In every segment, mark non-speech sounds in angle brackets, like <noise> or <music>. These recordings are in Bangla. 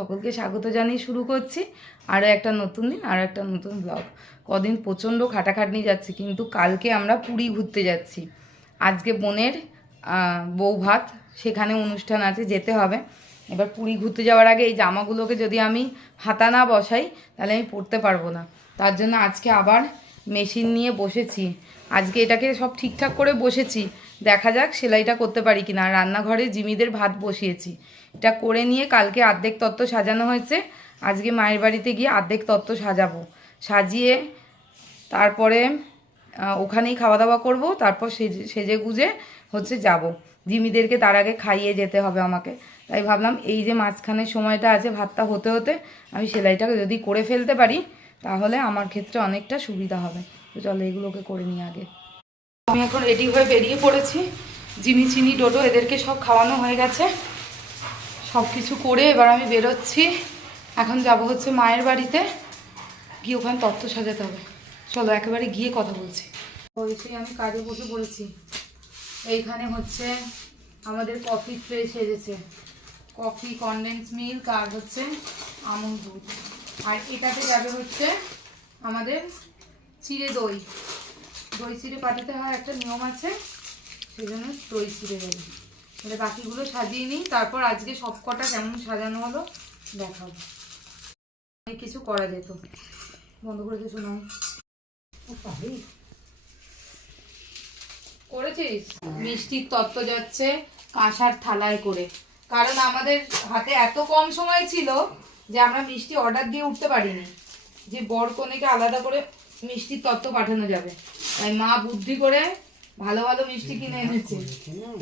সকলকে স্বাগত জানিয়ে শুরু করছি। আরও একটা নতুন দিন, আরও একটা নতুন ব্লগ কদিন প্রচণ্ড খাটাখাটনি যাচ্ছি, কিন্তু কালকে আমরা পুরী ঘুরতে যাচ্ছি। আজকে বোনের বউ ভাত, সেখানে অনুষ্ঠান আছে, যেতে হবে। এবার পুরী ঘুরতে যাওয়ার আগে এই জামাগুলোকে যদি আমি হাতা না বসাই, তাহলে আমি পরতে পারব না। তার জন্য আজকে আবার মেশিন নিয়ে বসেছি। আজকে এটাকে সব ঠিকঠাক করে বসেছি। দেখা যাক সেলাইটা করতে পারি কিনা। রান্নাঘরে জিমিদের ভাত বসিয়েছি। এটা করে নিয়ে কালকে আর্ধেক তত্ত্ব সাজানো হয়েছে। আজকে মায়ের বাড়িতে গিয়ে অর্ধেক তত্ত্ব সাজাবো। সাজিয়ে তারপরে ওখানেই খাওয়া দাওয়া করব, তারপর সেজে সেজে গুজে হচ্ছে যাব। জিমিদেরকে তার আগে খাইয়ে যেতে হবে আমাকে। তাই ভাবলাম এই যে মাঝখানের সময়টা আছে, ভাতটা হতে হতে আমি সেলাইটাকে যদি করে ফেলতে পারি, তাহলে আমার ক্ষেত্রে অনেকটা সুবিধা হবে। তো চলো এগুলোকে করে নিই আগে। আমি এখন রেডি হয়ে বেরিয়ে পড়েছি। জিমি, চিনি, ডোডো, এদেরকে সব খাওয়ানো হয়ে গেছে। সব কিছু করে এবার আমি বেরোচ্ছি। এখন যাব হচ্ছে মায়ের বাড়িতে। গিয়ে ওখানে তত্ত্ব সাজাতে হবে। চলো, একেবারে গিয়ে কথা বলছি। ওইসেই আমি কাজে বসে পড়েছি। এইখানে হচ্ছে আমাদের কফি ট্রে সেজেছে কফি কনডেন্স মিল্ক আর হচ্ছে আমুল দুধ। আর এটাতে যাবে হচ্ছে আমাদের চিড়ে দই। দই চিড়ে পাঠাতে হয় একটা নিয়ম আছে, সেই জন্য দই চিড়ে যাবে তাহলে বাকিগুলো সাজিয়ে নিই। তারপর আজকে সব কটা কেমন সাজানো হলো দেখাবো। অনেক কিছু করা যেত। বন্ধ করে দিয়ে শোনাও করেছিস? মিষ্টির তত্ত্ব যাচ্ছে কাঁসার থালায় করে। কারণ আমাদের হাতে এত কম সময় ছিল যে আমরা মিষ্টি অর্ডার দিয়ে উঠতে পারিনি। যে বর কনেকে আলাদা করে মিষ্টির তত্ত্ব পাঠানো যাবে। তাই মা বুদ্ধি করে ভালো ভালো মিষ্টি কিনে এনেছে।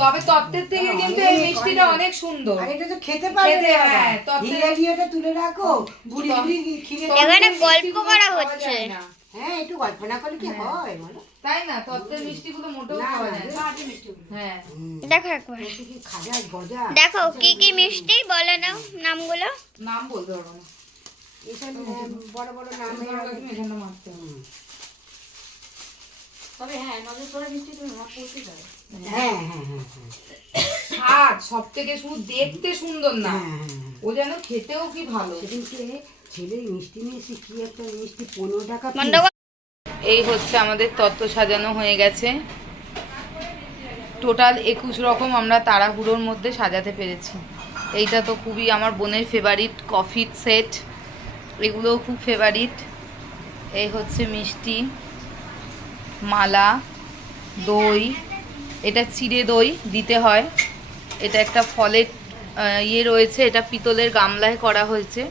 তবে তত্ত্বের থেকে কিন্তু এই মিষ্টিটা অনেক সুন্দর। আর এটা তো খেতে পারবে হ্যাঁ, হিরে তুলে রাখো। বুড়ি বুড়ি খিরে এখানে গল্প করা হচ্ছে। হ্যাঁ একটু গল্প না করলে কি হয়। বলো? তাই না? তত্ত্বের মিষ্টিগুলো মোটেও না খাওয়া না। যায় মিষ্টি হ্যাঁ। দেখো একবার। দেখো কি কি মিষ্টি? বলে দাও নামগুলো। নাম বলতে পারব না। এসব বড় বড় নাম এখানটা মারতে হবে। তবে হ্যাঁ নজর পড়া মিষ্টি তুমি আমার পড়তে পারো। হ্যাঁ হ্যাঁ হ্যাঁ স্বাদ সব থেকে শুধু দেখতে সুন্দর না। হ্যাঁ হ্যাঁ হ্যাঁ। ও যেন খেতেও কি ভালো। সেদিনকে ছেলে মিষ্টি নিয়ে কি একটা মিষ্টি পনেরো টাকা। এই হচ্ছে আমাদের তত্ত্ব সাজানো হয়ে গেছে। টোটাল একুশ রকম আমরা তাড়াহুড়োর মধ্যে সাজাতে পেরেছি। এইটা তো খুবই আমার বোনের ফেভারিট কফির সেট এগুলোও খুব ফেভারিট এই হচ্ছে মিষ্টি। মালা, দই, এটা চিড়ে দই দিতে হয়। এটা একটা ফলের ইয়ে রয়েছে, এটা পিতলের গামলায় করা হয়েছে।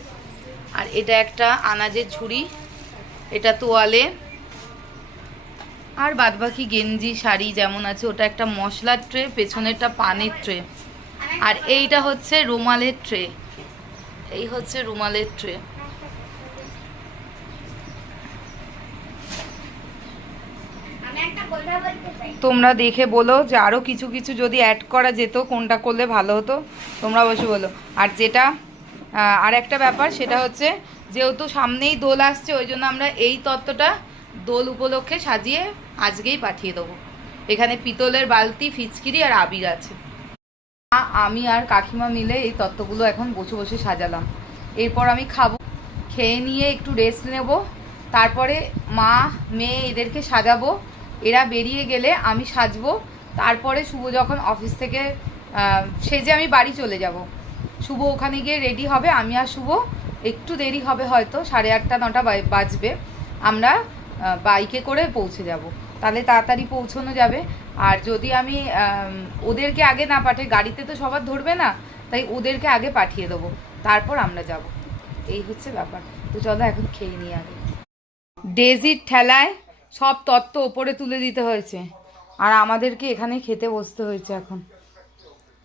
আর এটা একটা আনাজের ঝুড়ি, এটা তোয়ালে। আর বাদবাকি গেঞ্জি, শাড়ি যেমন আছে, ওটা একটা মশলার ট্রে, পেছনেরটা পানের ট্রে। আর এইটা হচ্ছে রুমালের ট্রে। এই হচ্ছে রুমালের ট্রে। তোমরা দেখে বলো যে আরও কিছু কিছু যদি অ্যাড করা যেত, কোনটা করলে ভালো হতো? তোমরা অবশ্যই বলো। আর যেটা আর একটা ব্যাপার, সেটা হচ্ছে যেহেতু সামনেই দোল আসছে, ওই জন্য আমরা এই তত্ত্বটা দোল উপলক্ষে সাজিয়ে আজকেই পাঠিয়ে দেবো। এখানে পিতলের বালতি, ফিচকিরি আর আবির আছে। আমি আর কাকিমা মিলে এই তত্ত্বগুলো এখন বসে বসে সাজালাম। এরপর আমি খাব, খেয়ে নিয়ে একটু রেস্ট নেব। তারপরে মা, মেয়ে এদেরকে সাজাবো। এরা বেরিয়ে গেলে আমি সাজবো। তারপরে শুভ যখন অফিস থেকে সেজে আমি বাড়ি চলে যাব। শুভ ওখানে গিয়ে রেডি হবে, আমি আর শুভ একটু দেরি হবে হয়তো, সাড়ে আটটা, নটা বাজবে। আমরা বাইকে করে পৌঁছে যাব। তাহলে তাড়াতাড়ি পৌঁছানো যাবে। আর যদি আমি, ওদেরকে আগে না পাঠাই, গাড়িতে তো সবার ধরবে না, তাই ওদেরকে আগে পাঠিয়ে দেবো। তারপর আমরা যাব। এই হচ্ছে ব্যাপার। তো চলো এখন খেয়ে নিই আগে। ডেজির ঠেলায় সব তত্ত্ব ওপরে তুলে দিতে হয়েছে। আর আমাদেরকে এখানে খেতে বসতে হয়েছে এখন।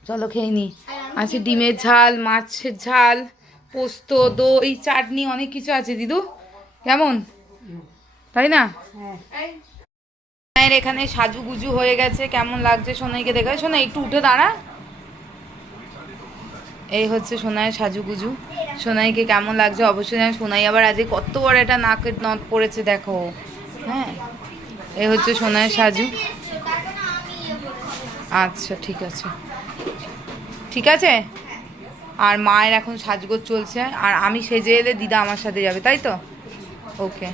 চলো খেয়ে নিই আছে ডিমের ঝাল মাছের ঝাল পোস্ত দই চাটনি অনেক কিছু আছে দিদু। কেমন? তাই না? হ্যাঁ। সোনাইয়ের এখানে সাজুগুজু হয়ে গেছে। কেমন লাগছে সোনাইকে দেখা? সোনাই একটু উঠে দাঁড়া। এই হচ্ছে সোনাইয়ের সাজুগুজু। সোনাইকে কেমন লাগছে? অবশ্যই সোনাই আবার আজকে কত বড় একটা নাকের নথ পড়েছে দেখো। হ্যাঁ। এই হচ্ছে সোনায় সাজু। আচ্ছা ঠিক আছে। ঠিক আছে? আর মায়ের এখন সাজগোজ চলছে। আর আমি সেজে এলে দিদা আমার সাথে যাবে, তাই তো? ওকে।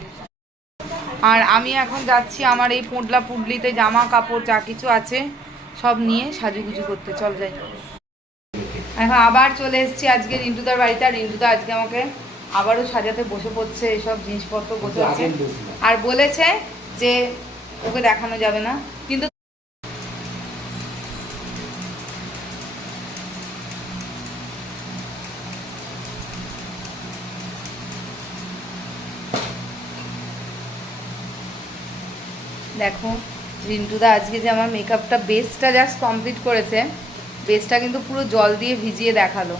আর আমি এখন যাচ্ছি আমার এই পোটলা পুডলিতে জামা কাপড় যা কিছু আছে সব নিয়ে সাজুগুজু করতে। চল যাই। এখন আবার চলে এসেছি আজকে রিন্টুদার বাড়িতে। আর রিন্টুদা আজকে আমাকে আবারও সাজাতে বসে পড়ছে এসব জিনিসপত্র গোছাচ্ছে। আর বলেছে যে ওকে দেখানো যাবে না কিন্তু দেখো রিন্টুদা আজকে যে আমার মেকআপটা বেসটা জাস্ট কমপ্লিট করেছে বেসটা কিন্তু পুরো জল দিয়ে ভিজিয়ে দেখাল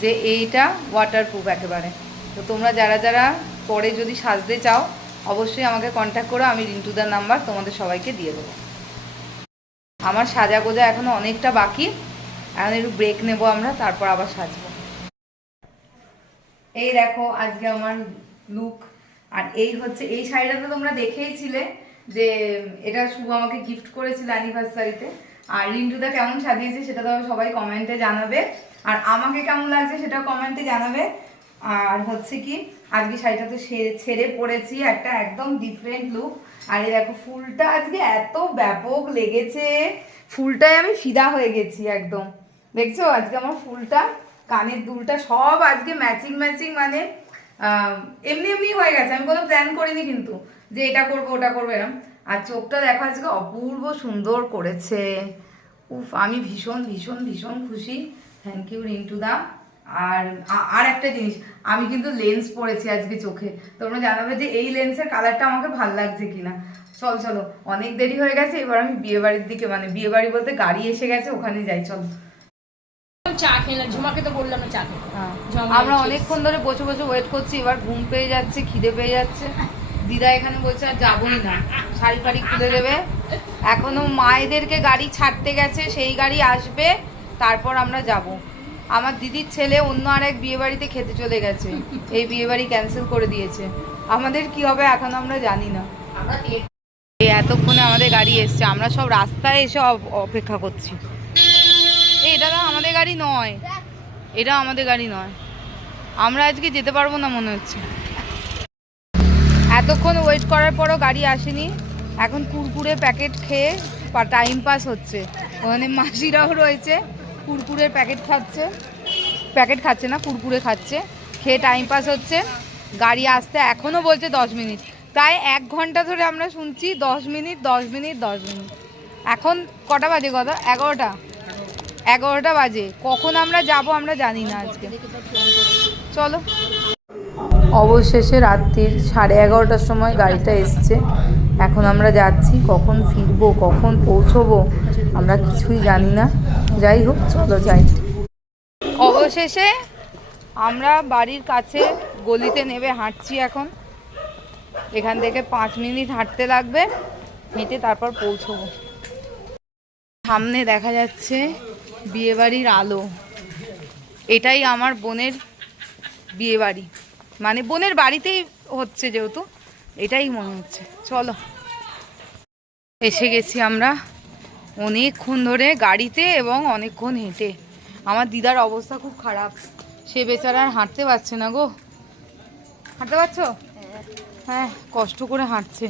যে এইটা ওয়াটারপ্রুফ একেবারে। তো তোমরা যারা যারা পরে যদি সাজতে চাও, অবশ্যই আমাকে কন্ট্যাক্ট করো, আমি রিন্টুদার নাম্বার তোমাদের সবাইকে দিয়ে দেবো। আমার সাজা গোজা এখনও অনেকটা বাকি। এখন একটু ব্রেক নেব আমরা, তারপর আবার সাজবো। এই দেখো, আজকে আমার লুক আর এই হচ্ছে, এই শাড়িটা তো তোমরা দেখেইছিলে যে, এটা শুভ আমাকে গিফট করেছিল অ্যানিভার্সারিতে আর রিন্টুদা কেমন সাজিয়েছে সেটা তো সবাই কমেন্টে জানাবে। আর আমাকে কেমন লাগছে সেটা কমেন্টে জানাবে। আর হচ্ছে কি, আজকে শাড়িটা তো ছেড়ে পড়েছি একটা একদম ডিফারেন্ট লুক আর এই দেখো, ফুলটা আজকে এত ব্যাপক লেগেছে। ফুলটায় আমি ফিদা হয়ে গেছি একদম। দেখছ? আজকে আমার ফুলটা, কানের দুলটা সব আজকে ম্যাচিং ম্যাচিং মানে এমনি এমনি হয়ে গেছে। আমি কোনো প্ল্যান করিনি কিন্তু যে এটা করব, ওটা করব এরম। আর চোখটা দেখো, আজকে অপূর্ব সুন্দর করেছে। উফ, আমি ভীষণ ভীষণ ভীষণ খুশি। থ্যাংক ইউ রিন্টু দা আর আর একটা জিনিস আমি কিন্তু লেন্স পরেছি আজকে চোখে। তোমরা জানাবে যে এই লেন্সের কালারটা আমাকে ভালো লাগছে কিনা। চল চলো অনেক দেরি হয়ে গেছে এবার আমি বিয়ে বাড়ির দিকে মানে বিয়ে বাড়ি বলতে গাড়ি এসে গেছে ওখানে যাই চল। চা খেয়ে না ঝুমাকে তো বললাম না চা হ্যাঁ। আমরা অনেকক্ষণ ধরে বসে বসে ওয়েট করছি এবার ঘুম পেয়ে যাচ্ছে খিদে পেয়ে যাচ্ছে। দিদা এখানে বলছে আর যাবোই না শাড়ি ফাড়ি খুলে দেবে। এখনও মায়েদেরকে গাড়ি ছাড়তে গেছে সেই গাড়ি আসবে তারপর আমরা যাব। আমার দিদির ছেলে অন্য আর এক বিয়ে বাড়িতে খেতে চলে গেছে। এই বিয়ে বাড়ি ক্যান্সেল করে দিয়েছে। আমাদের কি হবে এখন আমরা জানি না। এই এতক্ষণে আমাদের গাড়ি এসছে আমরা সব রাস্তায় এসে অপ- অপেক্ষা করছি। এটা তো আমাদের গাড়ি নয়। এটা আমাদের গাড়ি নয়। আমরা আজকে যেতে পারব না মনে হচ্ছে। এতক্ষণ ওয়েট করার পরও গাড়ি আসেনি। এখন কুরকুরে প্যাকেট খেয়ে টাইম পাস হচ্ছে। ওখানে মাসিরাও রয়েছে। কুরকুরের প্যাকেট খাচ্ছে। প্যাকেট খাচ্ছে না, কুরকুরে খাচ্ছে। খেয়ে টাইম পাস হচ্ছে। গাড়ি আসতে এখনও বলছে দশ মিনিট। প্রায় এক ঘণ্টা ধরে আমরা শুনছি দশ মিনিট দশ মিনিট দশ মিনিট। এখন কটা বাজে কত এগারোটা। এগারোটা বাজে। কখন আমরা যাব আমরা জানি না আজকে। চলো। অবশেষে রাত্রির সাড়ে এগারোটার সময় গাড়িটা এসছে। এখন আমরা যাচ্ছি, কখন ফিরবো, কখন পৌঁছবো, আমরা কিছুই জানি না। যাই হোক, চলো যাই। অবশেষে আমরা বাড়ির কাছে গলিতে নেবে হাঁটছি এখন। এখান থেকে পাঁচ মিনিট হাঁটতে লাগবে, হেঁটে তারপর পৌঁছবো। সামনে দেখা যাচ্ছে বিয়েবাড়ির আলো। এটাই আমার বোনের বিয়েবাড়ি। মানে বোনের বাড়িতেই হচ্ছে যেহেতু। এটাই মনে হচ্ছে। চলো। এসে গেছি আমরা অনেকক্ষণ ধরে গাড়িতে এবং অনেকক্ষণ হেঁটে। আমার দিদার অবস্থা খুব খারাপ। সে বেচারা আর হাঁটতে পারছে না গো। হাঁটতে পারছ? হ্যাঁ কষ্ট করে হাঁটছে।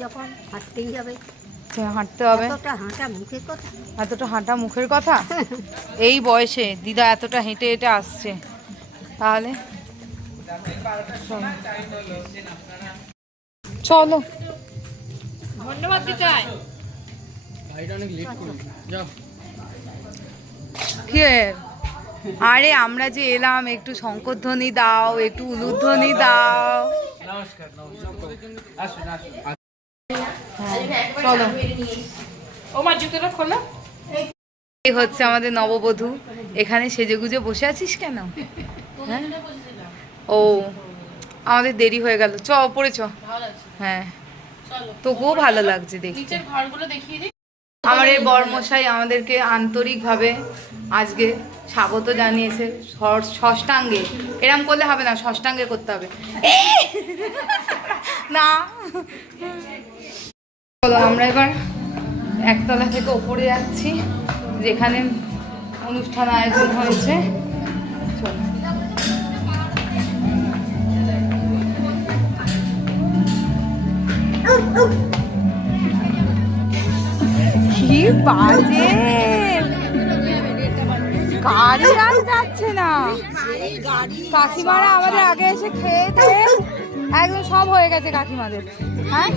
যখন হাঁটতেই হবে। হাঁটতে হবে। কতটা হাঁটা মুখের কথা। এতটা হাঁটা মুখের কথা? এই বয়সে দিদা এতটা হেঁটে হেঁটে আসছে। তাহলে চলো। ধন্যবাদ দিতে হয়। কি? আরে আমরা যে এলাম একটু শঙ্করধ্বনি দাও একটু উলুধ্বনি দাও। চলো। এই হচ্ছে আমাদের নববধূ। এখানে সেজেগুজে বসে আছিস কেন? হ্যাঁ? ও। আমাদের দেরি হয়ে গেল। চ ওপরে চ। হ্যাঁ। তবুও ভালো লাগছে দেখতে। আমার এই বর্মশাই আমাদেরকে আন্তরিকভাবে আজকে স্বাগত জানিয়েছে ষষ্ঠাঙ্গে এরম করলে হবে না ষষ্ঠাঙ্গে করতে হবে। <laughs> না। চলো আমরা এবার একতলা থেকে ওপরে যাচ্ছি যেখানে অনুষ্ঠান আয়োজন হয়েছে। শোন কি বাজে? গাড়ি আর যাচ্ছে না। কাকিমারা আমাদের আগে এসে খেয়ে দিয়ে একদম সব হয়ে গেছে কাকিমাদের। হ্যাঁ?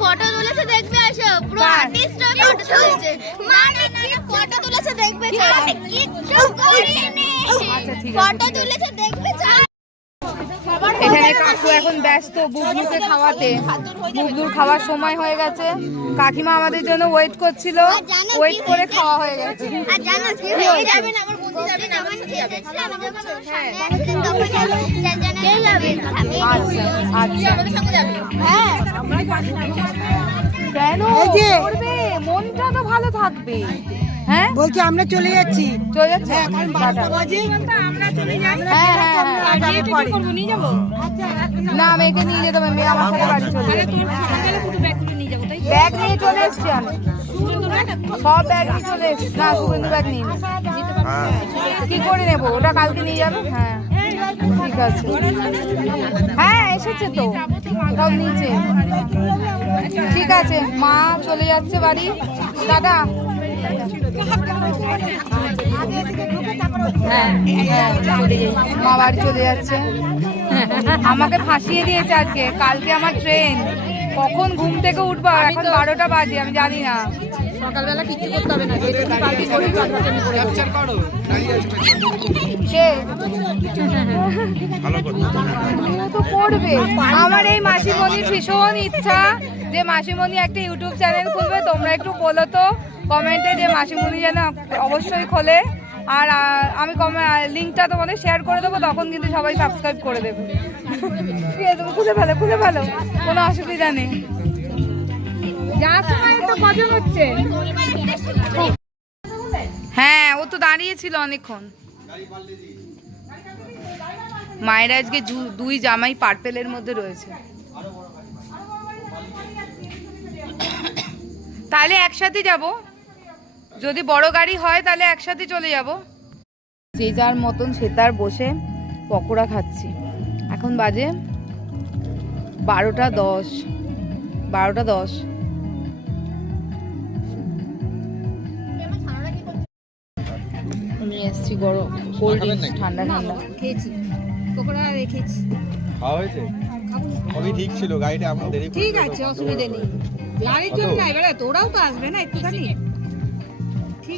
ফটো তুলেছে দেখবে আসো পুরো আর্টিস্ট ফটো তুলেছে। না না না ফটো তুলেছে দেখবে চল কিচ্ছু করিনি। আচ্ছা, ঠিক আছে, ফটো তুলেছে দেখবে চল এখানে কাকু এখন ব্যস্ত বুবলুকে খাওয়াতে। বুবলুর খাওয়ার সময় হয়ে গেছে। কাকিমা আমাদের জন্য ওয়েট করছিল। ওয়েট করে খাওয়া হয়ে গেছে। আচ্ছা আচ্ছা। হ্যাঁ। কেন? মনটা তো ভালো থাকবে। হ্যাঁ? বলছি আমরা চলে যাচ্ছি। চলে যাচ্ছে? টাটা। বাজে। হ্যাঁ হ্যাঁ হ্যাঁ না মেয়েকে নিয়ে যেতে হবে মেয়ে আমার সাথে বাড়ি চলে যাবে। ব্যাগ নিয়ে চলে এসছি আমি। সব ব্যাগ নিয়ে চলে এসছি। না শুভেন্দু ব্যাগ নিয়ে। কি করে নেব? ওটা কালকে নিয়ে যাবে? হ্যাঁ ঠিক আছে। হ্যাঁ এসেছে তো। সব নিচে। ঠিক আছে মা চলে যাচ্ছে বাড়ি। দাদা হ্যাঁ হ্যাঁ চলে যাই। মা বাড়ি চলে যাচ্ছে। আমাকে ফাঁসিয়ে দিয়েছে আজকে। কালকে আমার ট্রেন কখন ঘুম থেকে উঠবো? এখন বারোটা বাজে আমি জানি না। সকালবেলা কিচ্ছু করতে হবে না। করবে। আমার এই মাসি মাসিমণির ভীষণ ইচ্ছা। যে মাসিমণি একটা ইউটিউব চ্যানেল খুলবে, তোমরা একটু বলো তো কমেন্টে যে মাসিমণি যেন অবশ্যই খোলে। আর আমি লিঙ্কটা তোমাদের শেয়ার করে দেবো, তখন কিন্তু সবাই সাবস্ক্রাইব করে দেবে। ঠিক আছে তুমি খুলে ফেলো খুলে ফেলো, কোনো অসুবিধা নেই। হচ্ছে। হ্যাঁ ও তো দাঁড়িয়ে ছিল অনেকক্ষণ। মায়ের আজকে দুই জামাই পার্পেলের মধ্যে রয়েছে। তাহলে একসাথে যাব। যদি বড় গাড়ি হয় তাহলে একসাথে চলে যাব। যে যার মতন সে তার বসে পকোড়া খাচ্ছি। এখন বাজে বারোটা দশ। বারোটা দশ। নিয়ে এসছি গরম কোল্ড ড্রিঙ্কস ঠান্ডা ঠান্ডা। খাওয়া হয়েছে? সবই ঠিক ছিল গাড়িটা আমরা দেরি ঠিক আছে অসুবিধা নেই। গাড়ির জন্য এবারে তোরাও তো আসবে না একটুখানি?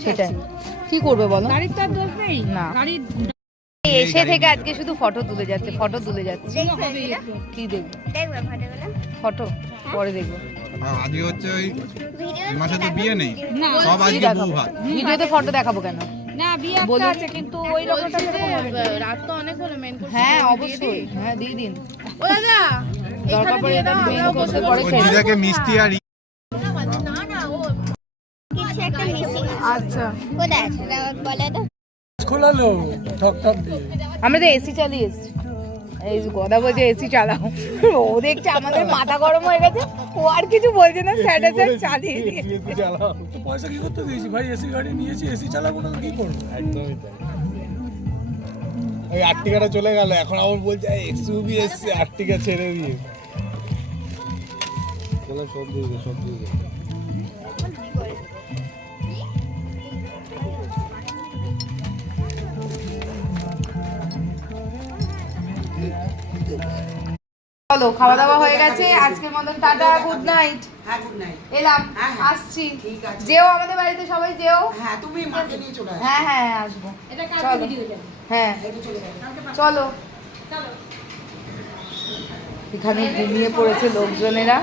সেটাই। কি করবে বলো? গাড়ির তো আর দোষ নেই? না। গাড়ির এসে থেকে আজকে শুধু ফটো তুলে যাচ্ছে ফটো তুলে যাচ্ছে। দেখবে? কি দেখব? দেখবে ফটোগুলো ফটো পরে দেখব। আজকে হচ্ছে ওই ভিডিও এই মাসে তো বিয়ে নেই। না। সব কি আজকে দেখাবো বউ ভাত। ভিডিওতে ফটো দেখাবো কেন? না বিয়ে আছে কিন্তু ওই রকমটা সেরকম হবে রাত তো অনেক হলো মেন হ্যাঁ অবশ্যই। হ্যাঁ দিয়ে দিন। দরকার পড়ে এটা মেন করতে পরে। দিদাকে মিষ্টি আর আচ্ছা। কোথায় আছে? দাও বলে তো খোলালো ঠক ঠক দিয়ে। আমরা তো এসি চালিয়ে এসছি। এই যে গদা বলছে এসি চালাও। ও দেখছে আমাদের মাথা গরম হয়ে গেছে। ও আর কিছু বলছে না স্যাটা স্যার চালিয়ে পয়সা কি করতে দিয়েছি? ভাই এসি গাড়ি নিয়েছি এসি চালাবো না কি করব? একদমই তাই। ওই আর্টিকাটা চলে গেল এখন আবার বলছে এক্সইউভি এসছে আর্টিকা ছেড়ে দিয়ে চলো সব দিয়ে সব দিয়ে চলো খাওয়া দাওয়া হয়ে গেছে। আজকের মতন টাটা গুড নাইট হ্যাঁ গুড নাইট এলাম হ্যাঁ, হ্যাঁ। আসছি। যেও আমাদের বাড়িতে সবাই যেও। হ্যাঁ তুমি হ্যাঁ হ্যাঁ হ্যাঁ, আসব। চলো। হ্যাঁ। চলো এখানে ঘুমিয়ে পড়েছে লোকজনেরা।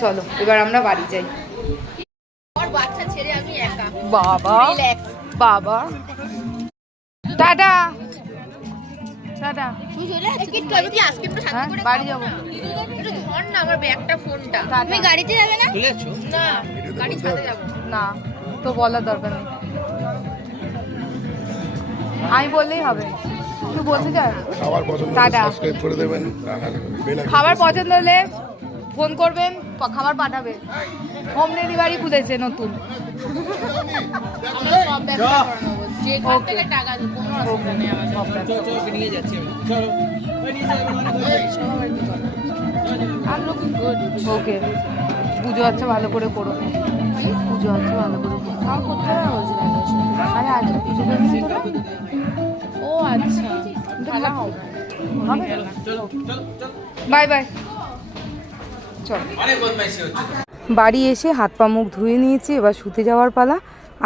চলো এবার আমরা বাড়ি যাই। বাবা। বাবা। টাটা। টাটা তুই চলে যাচ্ছিস তুই কি আইসক্রিমটা হ্যাঁ বাড়ি যাব। টাটা। তুমি গাড়িতে যাবে না না তো বলার দরকার নেই। আমি বললেই হবে। তুই বলতে চাস খাবার পছন্দ টাটা। সাবস্ক্রাইব করে দেবেন খাবার পছন্দ হলে ফোন করবেন খাবার পাঠাবে। হোম ডেলিভারি খুলেছে নতুন। আমরা সব ব্যবসা করানো বলছি যেখান থেকে টাকা দেবো কোনো অসুবিধা নেই আমাদের। আর লুকিং গুড ওকে পুজো হচ্ছে ভালো করে করো। পুজো হচ্ছে ভালো করে তাও করতে হবে আরে আজকে পুজো ও আচ্ছা। হবে। Bye bye. চল। বাড়ি এসে হাত পা মুখ ধুয়ে নিয়েছি এবার শুতে যাওয়ার পালা।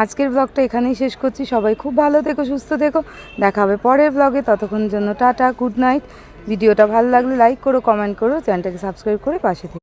আজকের ব্লগটা এখানেই শেষ করছি। সবাই খুব ভালো থেকো, সুস্থ থেকো। দেখা হবে পরের ব্লগে ততক্ষণ জন্য টাটা গুড নাইট ভিডিওটা ভালো লাগলে লাইক করো কমেন্ট করো চ্যানেলটাকে সাবস্ক্রাইব করে পাশে থেকো।